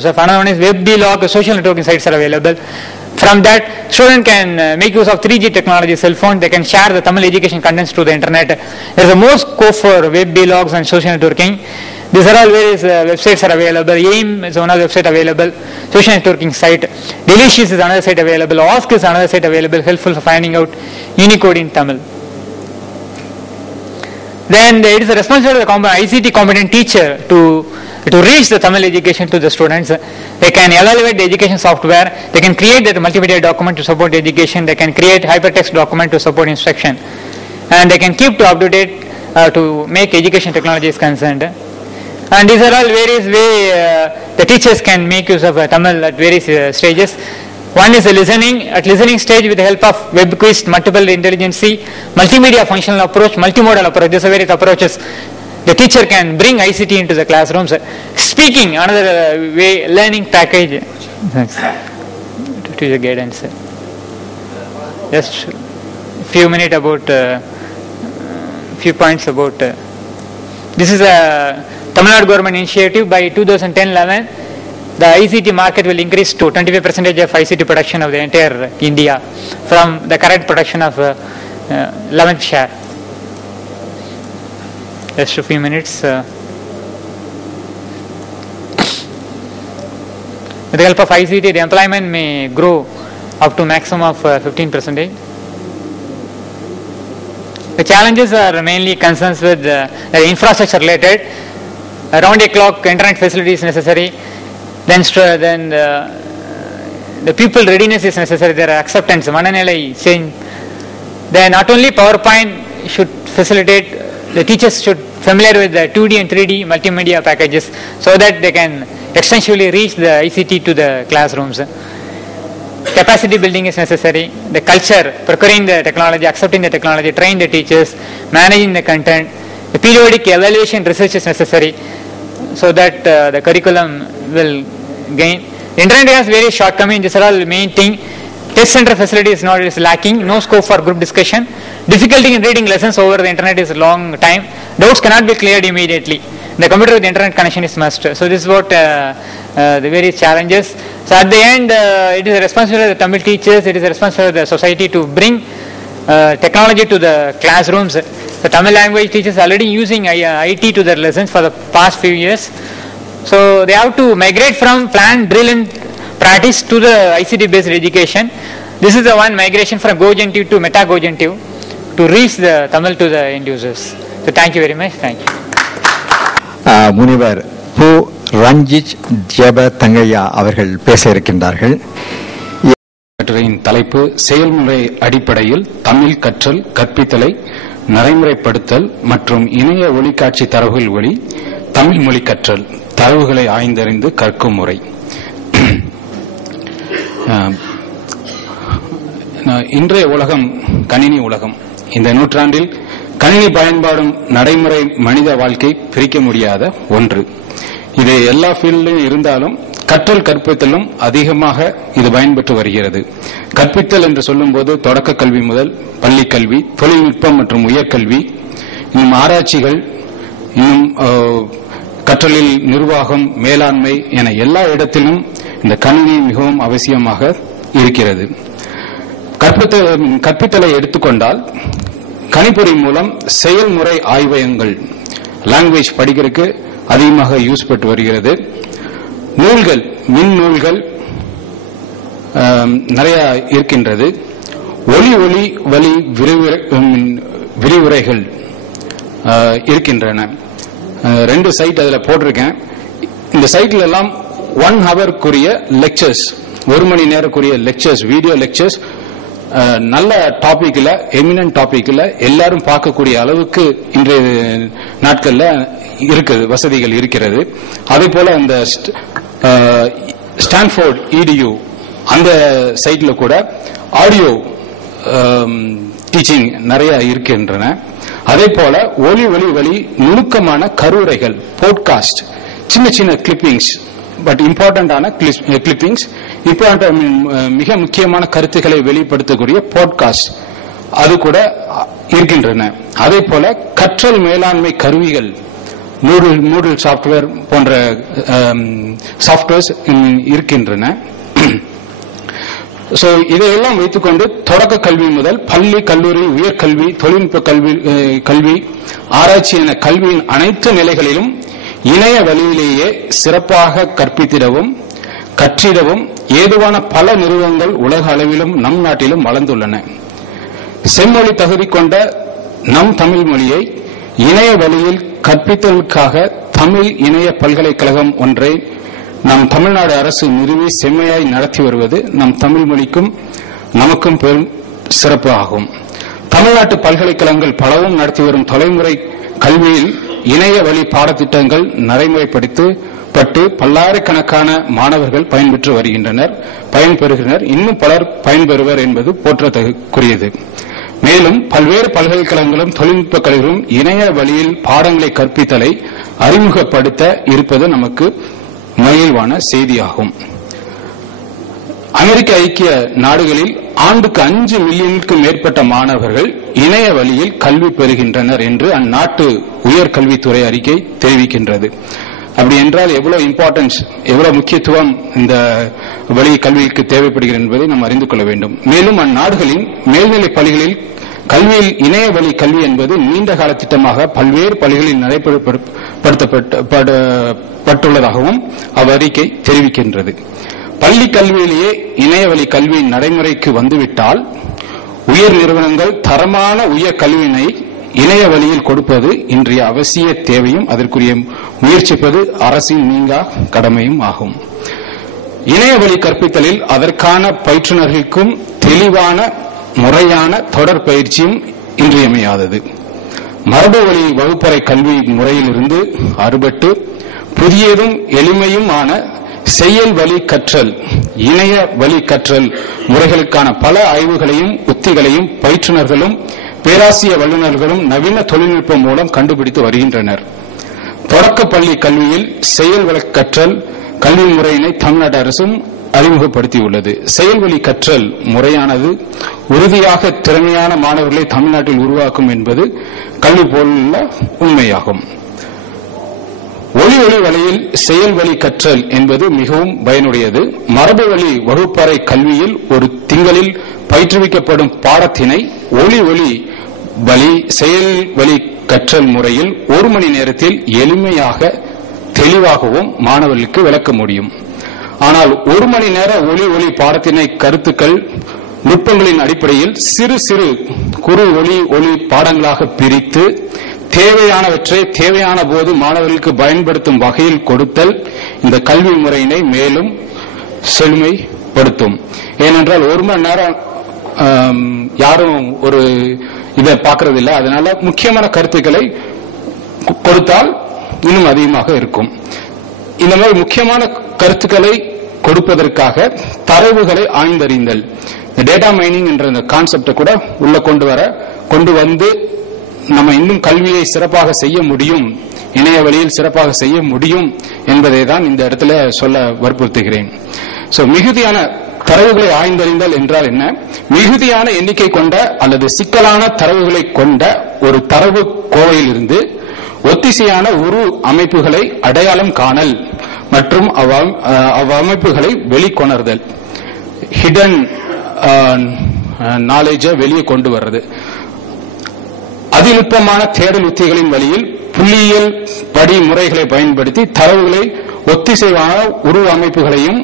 So another one is WebDlog, social networking sites are available. From that, student can make use of 3G technology, cell phone. They can share the Tamil education contents to the internet. There is a more scope for WebDlogs and social networking. These are all various websites are available. AIM is one of the website available. Social networking site. Delicious is another site available. Ask is another site available, helpful for finding out Unicode in Tamil. Then it is the responsibility of the ICT competent teacher to reach the Tamil education to the students. They can evaluate the education software. They can create the multimedia document to support the education. They can create hypertext document to support instruction. And they can keep up to date to make education technology is concerned. And these are all various ways the teachers can make use of Tamil at various stages. One is the listening. At listening stage, with the help of web quiz, multiple intelligence, multimedia functional approach, multimodal approach. These are various approaches. The teacher can bring ICT into the classrooms. Speaking, another way, learning package. Teacher guidance. Just a few minutes about, few points about. This is a Tamil Nadu government initiative. By 2010-11, the ICT market will increase to 25% of ICT production of the entire India from the current production of 11th share. Just a few minutes. With the help of ICT, the employment may grow up to maximum of 15%. The challenges are mainly concerns with the infrastructure related. Around the clock internet facility is necessary. Then the people readiness is necessary. Their acceptance. Then not only PowerPoint should facilitate. The teachers should familiar with the 2D and 3D multimedia packages so that they can extensively reach the ICT to the classrooms. Capacity building is necessary. The culture, procuring the technology, accepting the technology, train the teachers, managing the content. The periodic evaluation research is necessary so that the curriculum will gain. The internet has various shortcomings. These are all the main thing. Test center facility is lacking. No scope for group discussion. Difficulty in reading lessons over the internet is a long time. Doubts cannot be cleared immediately. The computer with internet connection is must. So this is what the various challenges. So at the end, it is a responsibility of the Tamil teachers. It is a responsibility of the society to bring technology to the classrooms. The Tamil language teachers are already using IT to their lessons for the past few years. So they have to migrate from planned drill and practice to the ICT based education. This is the one migration from Gogentive to Metagogentive to reach the Tamil to the end users. So thank you very much. Thank you. முனிவர் பூ ரஞ்சித் ஜெப தங்கையா அவர்கள் பேச இருக்கின்றார்கள். கட்டுரையின் தலைப்பு செயல்முறை அடிப்படையில் தமிழ் கற்றல் கற்பித்தலை நடைமுறைப்படுத்தல் மற்றும் இணைய ஒளிக்காட்சி தரவுகள் வழி தமிழ் மொழி கற்றல் தரவுகளை ஆய்ந்தறிந்து கற்கும் முறை. இன்றைய உலகம் கணினி உலகம். இந்த நூற்றாண்டில் கணினி பயன்பாடும் நடைமுறை மனித வாழ்க்கை பிரிக்க முடியாத ஒன்று. இது எல்லா ஃபீல்டிலும் இருந்தாலும் கற்றல் கற்பித்தலும் அதிகமாக இது பயன்பெற்று வருகிறது. கற்பித்தல் என்று சொல்லும்போது தொடக்க கல்வி முதல் பள்ளி கல்வி, தொழில்நுட்பம் மற்றும் உயர்கல்வி, இன்னும் ஆராய்ச்சிகள், இன்னும் கற்றலில் நிர்வாகம், மேலாண்மை என எல்லா இடத்திலும் இந்த கணினி மிகவும் அவசியமாக இருக்கிறது. கற்பித்தலை எடுத்துக்கொண்டால் கணிப்பொறி மூலம் செயல்முறை ஆய்வகங்கள் லாங்குவேஜ் படிக்கிறதுக்கு அதிகமாக யூஸ் பெற்று வருகிறது. நூல்கள், மின் நூல்கள் நிறைய இருக்கின்றது. ஒளி வழி விரிவுரைகள் இருக்கின்றன. 2 சைட் அதில் போட்டிருக்கேன். இந்த சைட்ல எல்லாம் 1 ஹவருக்குரிய லெக்சர்ஸ், 1 மணி நேரக்குரிய லெக்சர்ஸ், வீடியோ லெக்சர்ஸ் நல்ல டாபிக்ல, எமினன்ட் டாபிக்ல எல்லாரும் பார்க்கக்கூடிய அளவுக்கு இன்றைய நாட்கள்ல இருக்குது, வசதிகள் இருக்கிறது. அதே போல அந்த ஸ்டான்ஃபோர்ட் EDU அந்த சைட்ல கூட ஆடியோ டீச்சிங் நிறைய இருக்கின்றன. அதே போல ஒளி வழி நுணுக்கமான கருவுரைகள், போட்காஸ்ட், சின்ன சின்ன கிளிப்பிங்ஸ், பட் இம்பார்ட்டன்டான கிளிப்பிங்ஸ், மிக முக்கியமான கருத்துக்களை வெளிப்படுத்தக்கூடிய போட்காஸ்ட் அது கூட இருக்கின்றன. அதே போல கற்றல் மேலாண்மை கருவிகள் மூடல் சாப்ட்வேர் போன்ற சாப்ட்வேர்ஸ் இருக்கின்றன. சோ இதையெல்லாம் வைத்துக்கொண்டு தொடக்க கல்வி முதல் பள்ளி, கல்லூரி, உயர்கல்வி, தொழில்நுட்ப கல்வி, ஆராய்ச்சி என கல்வியின் அனைத்து நிலைகளிலும் இணைய வழியிலேயே சிறப்பாக கற்பித்திடவும் கற்றிடவும் ஏதுவான பல நிறுவனங்கள் உலக அளவிலும் நம் நாட்டிலும் வளர்ந்துள்ளன. செம்மொழி தகுதி கொண்ட நம் தமிழ் மொழியை இணைய வழியில் கற்பித்தலுக்காக தமிழ் இணைய பல்கலைக்கழகம் ஒன்றை நம் தமிழ்நாடு அரசு நிறுவி செம்மையாய் நடத்தி வருவது நம் தமிழ் மொழிக்கும் நமக்கும் பெரும் சிறப்பு ஆகும். தமிழ்நாட்டு பல்கலைக்கழகங்கள் பலவும் நடத்தி வரும் தொலைமுறை கல்வியில் இணைய வழி பாடத்திட்டங்கள் நடைமுறைப்படுத்தப்பட்டு பல்லாயிரக்கணக்கான மாணவர்கள் பயன்பெற்று வருகின்றனர், பயன்பெறுகின்றனர். இன்னும் பலர் பயன்பெறுவர் என்பது போற்றத்தகுரியது. மேலும் பல்வேறு பல்கலைக்கழகங்களும் தொழில்நுட்ப கல்வியும் இணைய வழியில் பாடங்களை கற்பித்தலை அறிமுகப்படுத்த இருப்பது நமக்கு மகிழ்வான செய்தியாகும். அமெரிக்க ஐக்கிய நாடுகளில் ஆண்டுக்கு 5 மில்லியனுக்கும் மேற்பட்ட மாணவர்கள் இணைய வழியில் கல்வி பெறுகின்றனர் என்று அந்நாட்டு உயர்கல்வித்துறை அறிக்கை தெரிவிக்கின்றது. அப்படி என்றால் எவ்வளவு இம்பார்ட்டன்ஸ், எவ்வளவு முக்கியத்துவம் இந்த வழி கல்விக்கு தேவைப்படுகிறது என்பதை நாம் அறிந்து கொள்ள வேண்டும். மேலும் அந்நாடுகளின் மேல்நிலைப் பள்ளிகளில் கல்வியில் இணைய வழி கல்வி என்பது நீண்ட கால திட்டமாக பல்வேறு பள்ளிகளில் நடைமுறைப்படுத்தப்பட்டுள்ளதாகவும் அவ்வறிக்கை தெரிவிக்கின்றது. பள்ளி கல்வியிலேயே இணைய வழி கல்வி நடைமுறைக்கு வந்துவிட்டால் உயர் நிறுவனங்கள் தரமான உயர் கல்வியினை இணைய வழியில் கொடுப்பது இன்றைய அவசிய தேவையும் அதற்குரிய முயற்சிப்பது அரசின் நீங்கா கடமையும் ஆகும். இணைய வழி கற்பித்தலில் அதற்கான பயிற்றுநர்களுக்கும் தெளிவான முறையான தொடர் பயிற்சியும் இன்றியமையாதது. மரபு வழி வகுப்பறை கல்வி முறையிலிருந்து அறுபட்டு புதியதும் எளிமையுமான செயல் வழி கற்றல், இணைய வழி கற்றல் முறைகளுக்கான பல ஆய்வுகளையும் உத்திகளையும் பயிற்றுநர்களும் பேராசிரிய வல்லுநர்களும் நவீன தொழில்நுட்பம் மூலம் கண்டுபிடித்து வருகின்றனர். தொடக்க பள்ளி கல்வியில் செயல் வழி கற்றல் கல்வி முறையினை தமிழ்நாடு அரசும் அறிமுகப்படுத்தியுள்ளது. செயல்வழி கற்றல் முறையானது உறுதியாக திறமையான மாணவர்களை தமிழ்நாட்டில் உருவாக்கும் என்பது கல்வி போல உண்மையாகும். ஒளி வழியில் செயல் வழி கற்றல் என்பது மிகவும் பயனுடையது. மரபு வழி வகுப்பறை கல்வியில் ஒரு திங்களில் பயிற்றுவிக்கப்படும் பாடத்தினை ஒளி வழி செயல் வழி கற்றல் முறையில் 1 மணி நேரத்தில் எளிமையாக தெளிவாகவும் மாணவர்களுக்கு விளக்க முடியும். ஆனால் 1 மணி நேர ஒளி பாடத்தினை கருத்துக்கள் நுட்பங்களின் அடிப்படையில் சிறு சிறு குறு ஒளி பாடங்களாக பிரித்து தேவையானவற்றை தேவையான போது மாணவர்களுக்கு பயன்படுத்தும் வகையில் கொடுத்தல் இந்த கல்வி முறையினை மேலும் செழுமைப்படுத்தும். ஏனென்றால் 1 மணி நேரம் யாரும் ஒரு இதை பார்க்கறது இல்லை. அதனால முக்கியமான கருத்துக்களை கொடுத்தால் இன்னும் அதிகமாக இருக்கும். இந்த மாதிரி முக்கியமான கருத்துக்களை கொடுப்பதற்காக தரவுகளை ஆய்ந்தறிந்தல், டேட்டா மைனிங் என்ற இந்த கான்செப்டை கூட உள்ள கொண்டு வந்து நம்ம இன்னும் கல்வியை சிறப்பாக செய்ய முடியும், இணைய வழியில் சிறப்பாக செய்ய முடியும் என்பதை தான் இந்த இடத்துல சொல்ல வற்புறுத்துகிறேன். மிகுதியான தரவுகளை ஆய்ந்தறிந்தல் என்றால் என்ன? மிகுதியான எண்ணிக்கை கொண்ட அல்லது சிக்கலான தரவுகளை கொண்ட ஒரு தரவு கோவையிலிருந்து ஒத்திசையான உரு அமைப்புகளை அடையாளம் காணல் மற்றும் அவ்வமைப்புகளை வெளிக்கொணர்தல், ஹிடன் நாலேஜை வெளியே கொண்டு வர்றது. அதிநுட்பமான தேடல் உத்திகளின் வழியில் புள்ளியியல் படி முறைகளை பயன்படுத்தி தரவுகளை ஒத்திசைவான உரு அமைப்புகளையும்